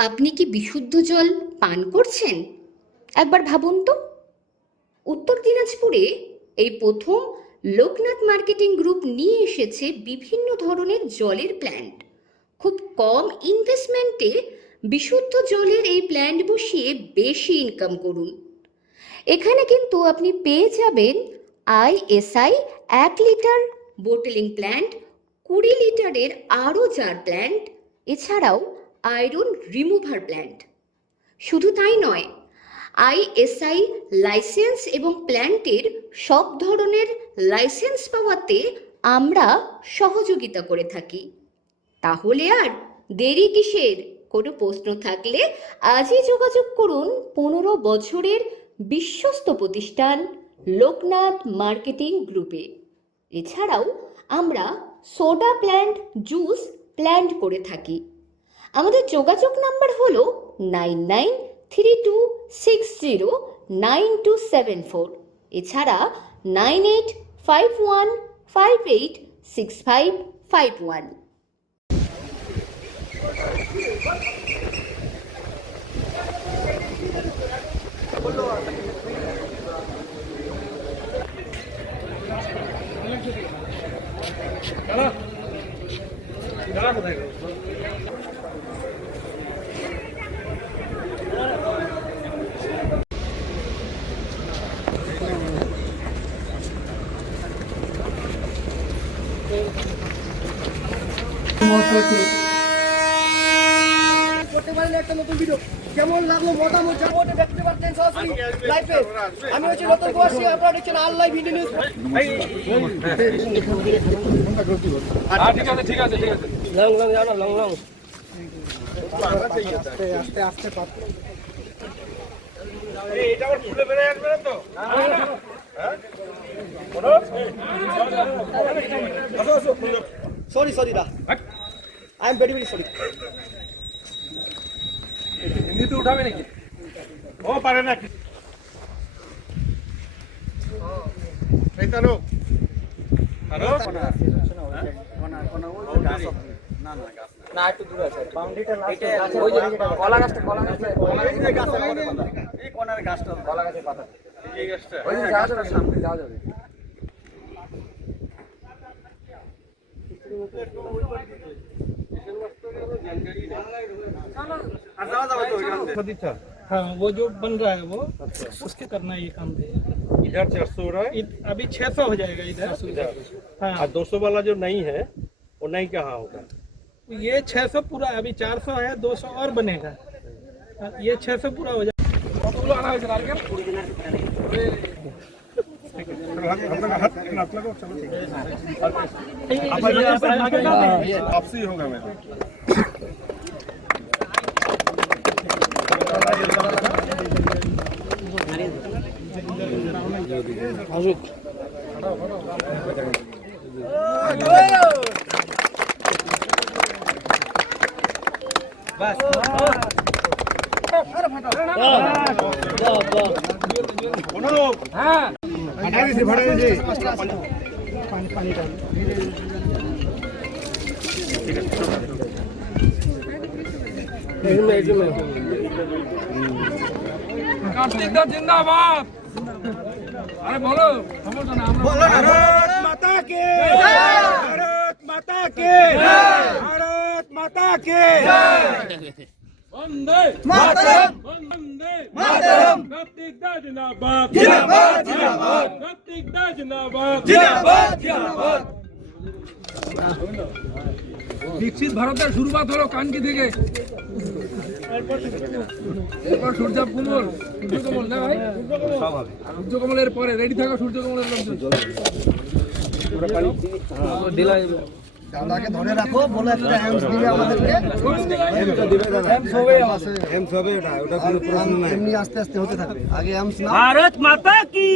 আপনি কি বিশুদ্ধ জল পান করছেন? একবার ভাবুন তো। উত্তর দিনাজপুরে এই প্রথম লোকনাথ মার্কেটিং গ্রুপ নিয়ে এসেছে বিভিন্ন ধরনের জলের প্ল্যান্ট খুব কম ইনভেস্টমেন্টে বিশুদ্ধ জলের এই প্ল্যান্ট বসিয়ে বেশি ইনকাম করুন। এখানে কিন্তু আপনি পেয়ে যাবেন আইএসআই এক লিটার বোটলিং প্ল্যান্ট কুড়ি লিটারের আরও চার প্ল্যান্ট এছাড়াও আয়রন রিমুভার প্ল্যান্ট। শুধু তাই নয়, আইএসআই লাইসেন্স এবং প্ল্যান্টের সব ধরনের লাইসেন্স পাওয়াতে আমরা সহযোগিতা করে থাকি। তাহলে আর দেরি কিসের? কোনো প্রশ্ন থাকলে আজই যোগাযোগ করুন পনেরো বছরের বিশ্বস্ত প্রতিষ্ঠান লোকনাথ মার্কেটিং গ্রুপে। এছাড়াও আমরা সোডা প্ল্যান্ট জুস প্ল্যান্ট করে থাকি। আমাদের যোগাযোগ নাম্বার হলো nine nine three two six zero nine two seven four. এছাড়া nine eight five one five eight six five five one. নতুন ভিডিও কেমন লাগল মতামত জানাতে দেখতে লাইভে আমি হচ্ছে নতুন প্রবাসী আপনারা দেখছেন হ্যাঁ ঠিক আছে ফুলে বেড়ে আসবে তো sorry sorry the I am very very sorry হিন্দিতে উঠাবে নাকি ও পারে না এই তারো আরও এই গাছটা हाँ वो जो बन रहा है वो उसके करना ये काम है। इधर चार सौ हो रहा है? अभी 600 हो जाएगा इधर। हाँ। और दो सौ वाला जो नहीं है वो नहीं कहाँ होगा? ये 600 पूरा अभी चार सौ है 200 और बनेगा। ये छह सौ पूरा हो जाएगा आपसे ही होगा मेरा कार्तिक दा जिंदाबाद কার্তিক দা জিন্দাবাদ আরে বলো বলো ভারত মাতা কে। ভারত মাতা কে। ভারত মাতা কে। বন্দে। মাতরম Vattikta দীক্ষিত ভারতের শুরুবাত হলো কানকি থেকে। এরপর সূর্য কুমল সূর্যকমল না ভাই? সূর্যকমলের পরে রেডি থাকা সূর্যকমলের লোকজন। দাদাকে ধরে রাখো ভারত মাতা কি?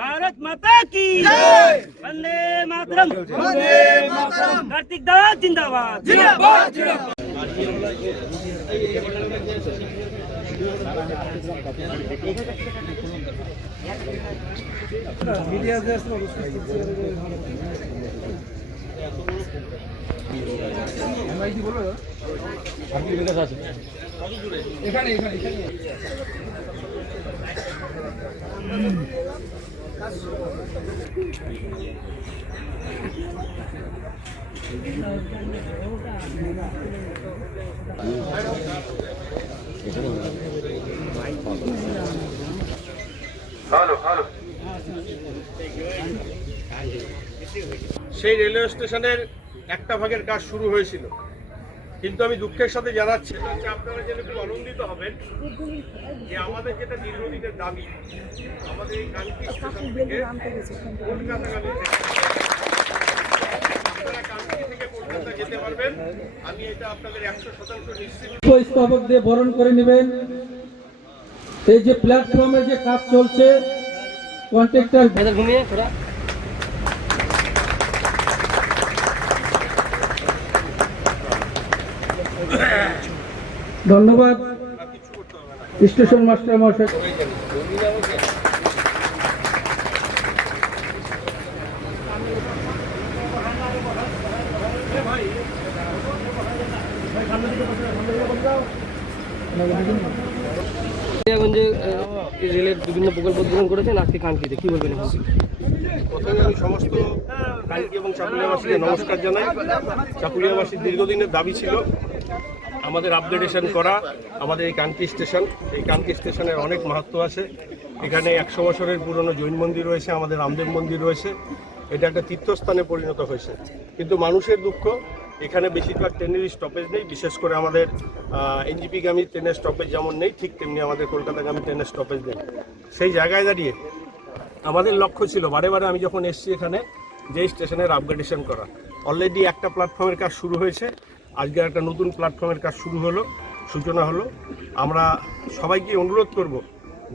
ভারত মাতা কি? কার্তিক দা জিন্দাবাদ। মিডিয়া এখানে এখানে এখানে সেই রেলওয়ে স্টেশনের একটা ভাগের কাজ শুরু হয়েছিল। কিন্তু আমি দুঃখের সাথে জানাচ্ছি আপনারা জেনে খুব আনন্দিত হবেন যে আমাদের যেটা দীর্ঘদিনের দাবি আমাদের এই স্টেশন থেকে কলকাতাগামী ট্রেন। আপনারা কান্তি থেকে কলকাতা যেতে পারবেন। আমি এটা আপনাদের একশো শতাংশ নিশ্চিত। দিয়ে বরণ করে নেবেন। এই যে প্ল্যাটফর্মের যে কাজ চলছে কন্ট্রাক্টর ঘুমিয়ে ধন্যবাদ। স্টেশন মাস্টার মহাশয়। গঞ্জে রেলের বিভিন্ন প্রকল্প উদ্বোধন করেছেন আজকে কান্ট্রিতে কি বলবেন? প্রথমে আমি সমস্ত কালকি এবং চাকুলিয়াবাসীকে নমস্কার জানাই। চাকুলিয়াবাসীর দীর্ঘদিনের দাবি ছিল আমাদের আপগ্রেডেশন করা, আমাদের এই কান্তি স্টেশন এই কান্তি স্টেশনের অনেক মাহাত্ম আছে। এখানে একশো বছরের পুরনো জৈন মন্দির রয়েছে, আমাদের রামদেব মন্দির রয়েছে। এটা একটা তীর্থস্থানে পরিণত হয়েছে। কিন্তু মানুষের দুঃখ, এখানে বেশিরভাগ ট্রেনের স্টপেজ নেই, বিশেষ করে আমাদের এনজিপিগামী ট্রেনের স্টপেজ যেমন নেই, ঠিক তেমনি আমাদের কলকাতাগামী ট্রেনের স্টপেজ নেই। সেই জায়গায় দাঁড়িয়ে আমাদের লক্ষ্য ছিল, বারে বারে আমি যখন এসেছি এখানে, যে স্টেশনের আপগ্রেডেশন করা। অলরেডি একটা প্ল্যাটফর্মের কাজ শুরু হয়েছে। আজকে একটা নতুন প্ল্যাটফর্মের কাজ শুরু হলো, সূচনা হলো। আমরা সবাইকে অনুরোধ করব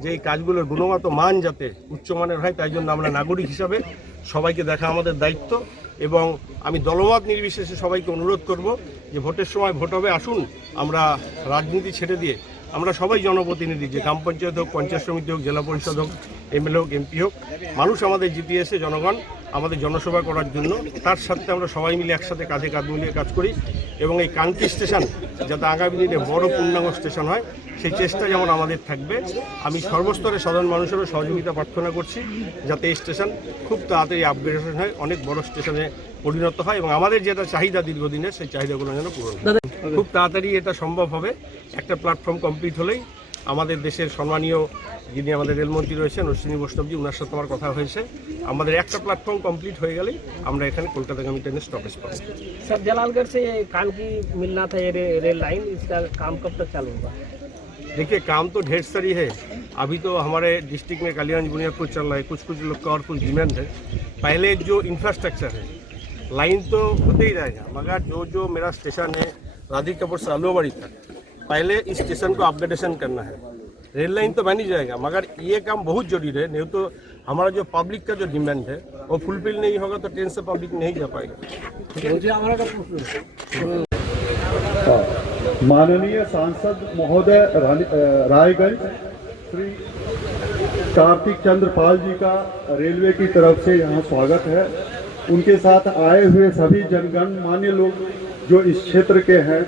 যে এই কাজগুলোর গুণগত মান যাতে উচ্চমানের হয়, তাই জন্য আমরা নাগরিক হিসাবে সবাইকে দেখা আমাদের দায়িত্ব এবং আমি দলমত নির্বিশেষে সবাইকে অনুরোধ করব যে ভোটের সময় ভোট হবে, আসুন আমরা রাজনীতি ছেড়ে দিয়ে আমরা সবাই জনপ্রতিনিধি, যে গ্রাম পঞ্চায়েত হোক, পঞ্চায়েত সমিতি হোক, জেলা পরিষদ হোক এমএলএ হোক, এমপি হোক, মানুষ আমাদের জিতিয়েছে জনগণ আমাদের জনসভা করার জন্য, তার সাথে আমরা সবাই মিলে একসাথে কাঁধে কাঁধ মিলিয়ে কাজ করি এবং এই কান্তি স্টেশন যাতে আগামী দিনে বড় পূর্ণাঙ্গ স্টেশন হয়, সেই চেষ্টা যেমন আমাদের থাকবে, আমি সর্বস্তরে সাধারণ মানুষেরও সহযোগিতা প্রার্থনা করছি যাতে এই স্টেশন খুব তাড়াতাড়ি আপগ্রেডেশন হয়, অনেক বড় স্টেশনে পরিণত হয় এবং আমাদের যেটা চাহিদা দীর্ঘদিনের সেই চাহিদাগুলো যেন পূরণ খুব তাড়াতাড়ি এটা সম্ভব হবে, একটা প্ল্যাটফর্ম কমপ্লিট হলেই আমাদের দেশের সম্মানীয় যিনি আমাদের রেলমন্ত্রী রয়েছেন অশ্বিনী বৈষ্ণবজি ওনার সাথে আমার কথা হয়েছে আমাদের একটা প্ল্যাটফর্ম কমপ্লিট হয়ে গেলেই আমরা এখানে কলকাতাগামী ট্রেনের স্টপেজ পাবো सर जलालगढ़ से ये कानकी मिलना था ये रे- रेल लाइन इसका काम कब तक चालू होगा देखिए काम तो ढेर सारी है अभी तो हमारे डिस्ट्रिक्ट में कल्याण बुनियादपुर चल रहा है कुछ कुछ लोग का और कुछ डिमांड है पहले जो इंफ्रास्ट्रक्चर है लाइन तो होते ही रहेगा मगर जो जो मेरा स्टेशन है राधिकापुर से आलूबाड़ी तक पहले इस स्टेशन को अपग्रेडेशन करना है रेल लाइन तो बन ही जाएगा मगर ये काम बहुत ज़रूरी है नहीं तो हमारा जो पब्लिक का जो डिमांड है वो फुलफिल नहीं होगा तो ट्रेन से पब्लिक नहीं जा पाएगा। माननीय सांसद महोदय रायगंज श्री कार्तिक चंद्र पाल जी का रेलवे की तरफ़ से यहाँ स्वागत है। उनके साथ आए हुए सभी जनगण मान्य लोग जो इस क्षेत्र के हैं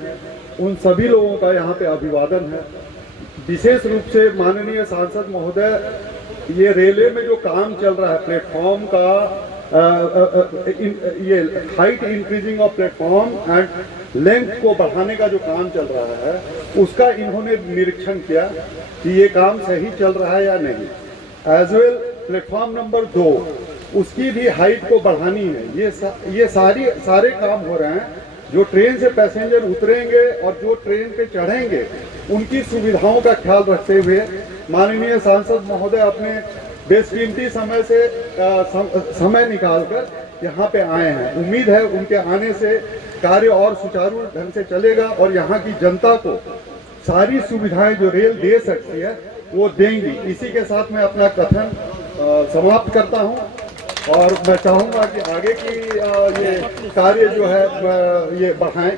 उन सभी लोगों का यहाँ पे अभिवादन है। विशेष रूप से माननीय सांसद महोदय ये रेलवे में जो काम चल रहा है प्लेटफॉर्म का अ, अ, इन- ये height increasing of platform and length को बढ़ाने का जो काम चल रहा है उसका इन्होंने निरीक्षण किया कि ये काम सही चल रहा है या नहीं। एज वेल प्लेटफॉर्म नंबर दो उसकी भी हाइट को बढ़ानी है। ये सा, ये सारी सारे काम हो रहे हैं। जो ट्रेन से पैसेंजर उतरेंगे और जो ट्रेन पे चढ़ेंगे उनकी सुविधाओं का ख्याल रखते हुए माननीय सांसद महोदय अपने बेशकीमती समय से अ, सम, समय निकालकर यहाँ पे आए हैं। उम्मीद है उनके आने से कार्य और सुचारू ढंग से चलेगा और यहाँ की जनता को सारी सुविधाएँ जो रेल दे सकती है वो देंगी। इसी के साथ मैं अपना कथन समाप्त करता हूँ। और मैं चाहूँगा कि आगे की ये कार्य जो है ये बढ़ाएँ।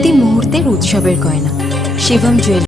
প্রতি মুহূর্তের উৎসবের গয়না শিবম জুয়েল